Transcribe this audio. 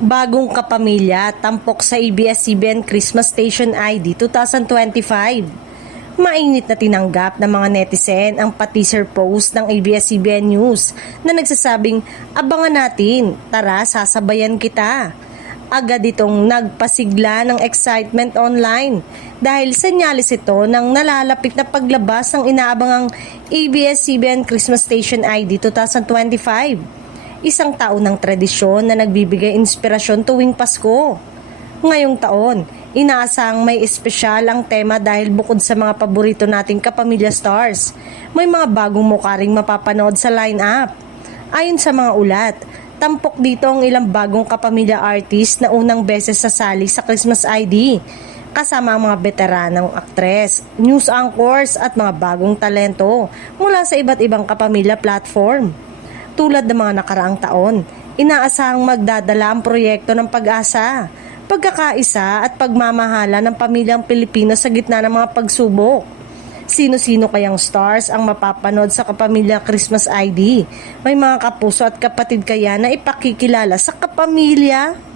Bagong kapamilya, tampok sa ABS-CBN Christmas Station ID 2025. Mainit na tinanggap ng mga netizen ang pa-teaser post ng ABS-CBN News na nagsasabing, abangan natin, tara sasabayan kita. Agad itong nagpasigla ng excitement online dahil senyalis ito ng nalalapit na paglabas ng inaabangang ABS-CBN Christmas Station ID 2025. Isang taon ng tradisyon na nagbibigay inspirasyon tuwing Pasko. Ngayong taon, inaasang may espesyal ang tema dahil bukod sa mga paborito nating kapamilya stars, may mga bagong mukha ring mapapanood sa line-up. Ayon sa mga ulat, tampok dito ang ilang bagong kapamilya artist na unang beses sasali sa Christmas ID, kasama ang mga veteranang aktres, news anchors at mga bagong talento mula sa iba't ibang kapamilya platform. Tulad ng mga nakaraang taon, inaasahang magdadala ang proyekto ng pag-asa, pagkakaisa at pagmamahala ng pamilyang Pilipino sa gitna ng mga pagsubok. Sino-sino kayang stars ang mapapanood sa Kapamilya Christmas ID? May mga kapuso at kapatid kaya na ipakikilala sa kapamilya?